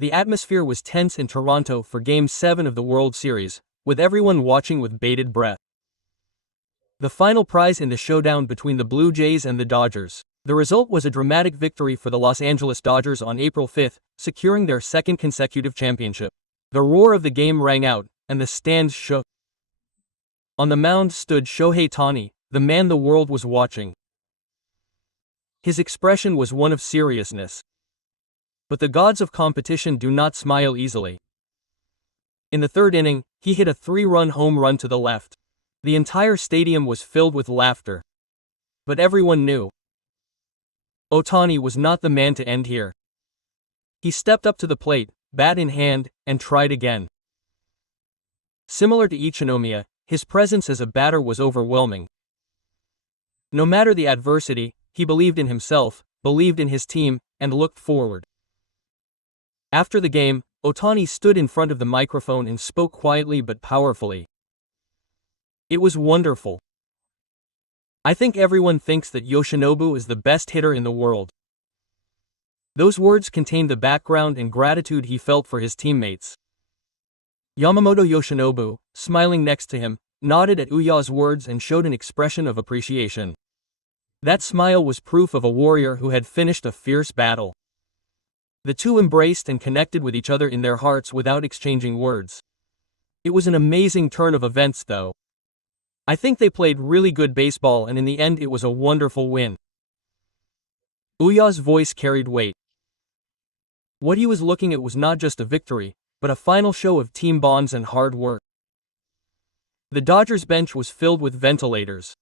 The atmosphere was tense in Toronto for Game 7 of the World Series, with everyone watching with bated breath. The final prize in the showdown between the Blue Jays and the Dodgers. The result was a dramatic victory for the Los Angeles Dodgers on April 5, securing their second consecutive championship. The roar of the game rang out, and the stands shook. On the mound stood Shohei Ohtani, the man the world was watching. His expression was one of seriousness. But the gods of competition do not smile easily. In the third inning, he hit a 3-run home run to the left. The entire stadium was filled with laughter. But everyone knew Ohtani was not the man to end here. He stepped up to the plate, bat in hand, and tried again. Similar to Ichinomiya, his presence as a batter was overwhelming. No matter the adversity, he believed in himself, believed in his team, and looked forward. After the game, Ohtani stood in front of the microphone and spoke quietly but powerfully. It was wonderful. I think everyone thinks that Yoshinobu is the best hitter in the world. Those words contained the background and gratitude he felt for his teammates. Yamamoto Yoshinobu, smiling next to him, nodded at Uya's words and showed an expression of appreciation. That smile was proof of a warrior who had finished a fierce battle. The two embraced and connected with each other in their hearts without exchanging words. It was an amazing turn of events though. I think they played really good baseball and in the end it was a wonderful win. Uya's voice carried weight. What he was looking at was not just a victory, but a final show of team bonds and hard work. The Dodgers bench was filled with ventilators.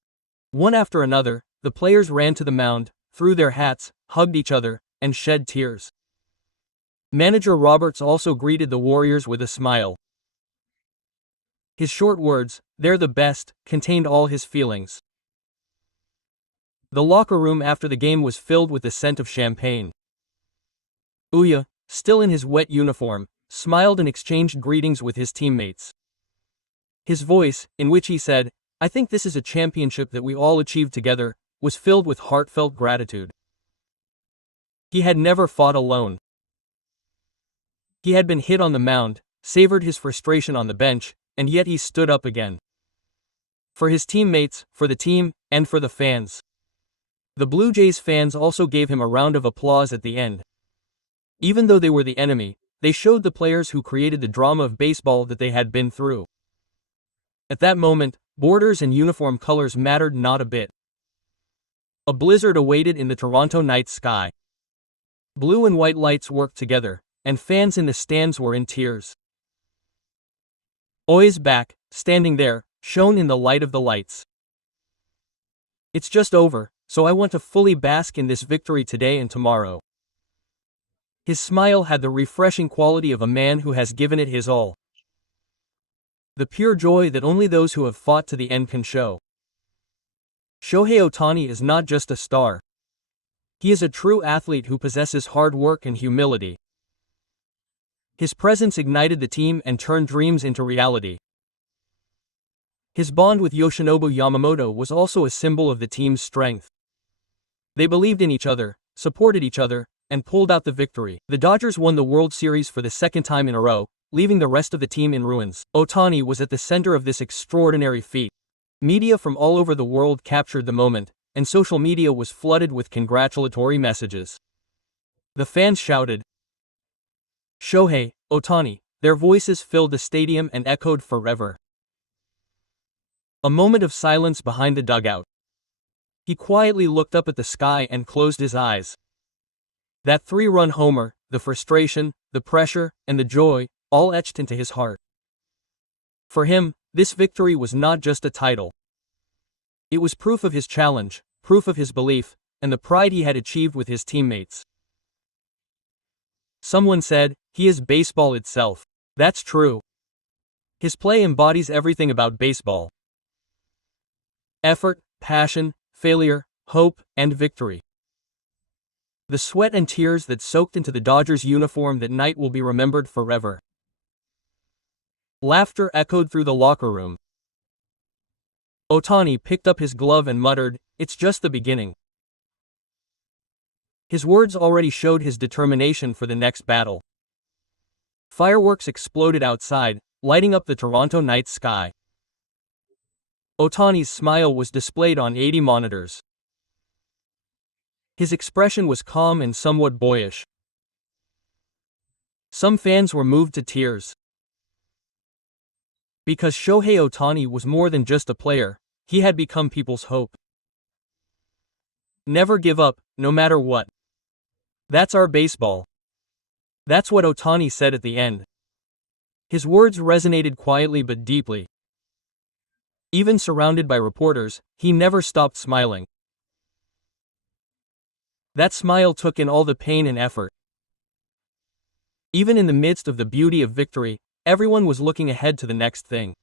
One after another, the players ran to the mound, threw their hats, hugged each other, and shed tears. Manager Roberts also greeted the Warriors with a smile. His short words, "They're the best," contained all his feelings. The locker room after the game was filled with the scent of champagne. Uya, still in his wet uniform, smiled and exchanged greetings with his teammates. His voice, in which he said, "I think this is a championship that we all achieved together," was filled with heartfelt gratitude. He had never fought alone. He had been hit on the mound, savored his frustration on the bench, and yet he stood up again. For his teammates, for the team, and for the fans. The Blue Jays fans also gave him a round of applause at the end. Even though they were the enemy, they showed the players who created the drama of baseball that they had been through. At that moment, borders and uniform colors mattered not a bit. A blizzard awaited in the Toronto night sky. Blue and white lights worked together, and fans in the stands were in tears. Oi's back, standing there, shone in the light of the lights. "It's just over, so I want to fully bask in this victory today and tomorrow." His smile had the refreshing quality of a man who has given it his all. The pure joy that only those who have fought to the end can show. Shohei Ohtani is not just a star. He is a true athlete who possesses hard work and humility. His presence ignited the team and turned dreams into reality. His bond with Yoshinobu Yamamoto was also a symbol of the team's strength. They believed in each other, supported each other, and pulled out the victory. The Dodgers won the World Series for the second time in a row, leaving the rest of the team in ruins. Ohtani was at the center of this extraordinary feat. Media from all over the world captured the moment, and social media was flooded with congratulatory messages. The fans shouted, "Shohei, Ohtani," their voices filled the stadium and echoed forever. A moment of silence behind the dugout. He quietly looked up at the sky and closed his eyes. That 3-run homer, the frustration, the pressure, and the joy, all etched into his heart. For him, this victory was not just a title. It was proof of his challenge, proof of his belief, and the pride he had achieved with his teammates. Someone said, "He is baseball itself." That's true. His play embodies everything about baseball. Effort, passion, failure, hope, and victory. The sweat and tears that soaked into the Dodgers uniform that night will be remembered forever. Laughter echoed through the locker room. Ohtani picked up his glove and muttered, "It's just the beginning." His words already showed his determination for the next battle. Fireworks exploded outside, lighting up the Toronto night sky. Ohtani's smile was displayed on 80 monitors. His expression was calm and somewhat boyish. Some fans were moved to tears. Because Shohei Ohtani was more than just a player, he had become people's hope. Never give up, no matter what. That's our baseball. That's what Ohtani said at the end. His words resonated quietly but deeply. Even surrounded by reporters, he never stopped smiling. That smile took in all the pain and effort. Even in the midst of the beauty of victory, everyone was looking ahead to the next thing.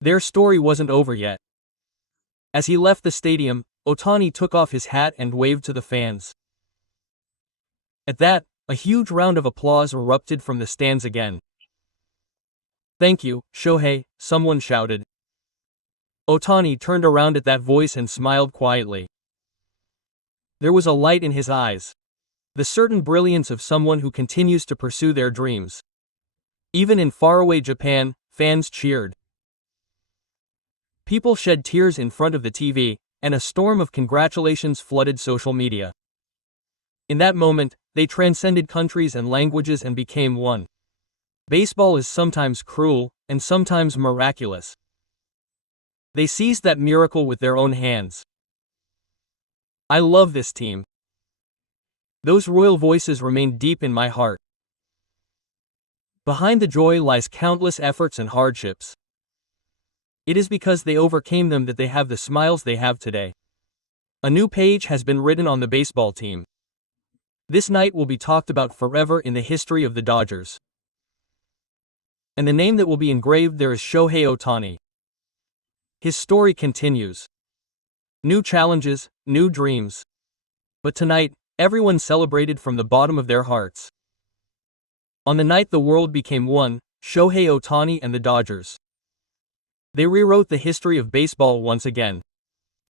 Their story wasn't over yet. As he left the stadium, Ohtani took off his hat and waved to the fans. At that, a huge round of applause erupted from the stands again. "Thank you, Shohei," someone shouted. Ohtani turned around at that voice and smiled quietly. There was a light in his eyes. The certain brilliance of someone who continues to pursue their dreams. Even in faraway Japan, fans cheered. People shed tears in front of the TV, and a storm of congratulations flooded social media. In that moment, they transcended countries and languages and became one. Baseball is sometimes cruel, and sometimes miraculous. They seized that miracle with their own hands. I love this team. Those royal voices remain deep in my heart. Behind the joy lies countless efforts and hardships. It is because they overcame them that they have the smiles they have today. A new page has been written on the baseball team. This night will be talked about forever in the history of the Dodgers. And the name that will be engraved there is Shohei Ohtani. His story continues. New challenges, new dreams. But tonight, everyone celebrated from the bottom of their hearts. On the night the world became one, Shohei Ohtani and the Dodgers. They rewrote the history of baseball once again.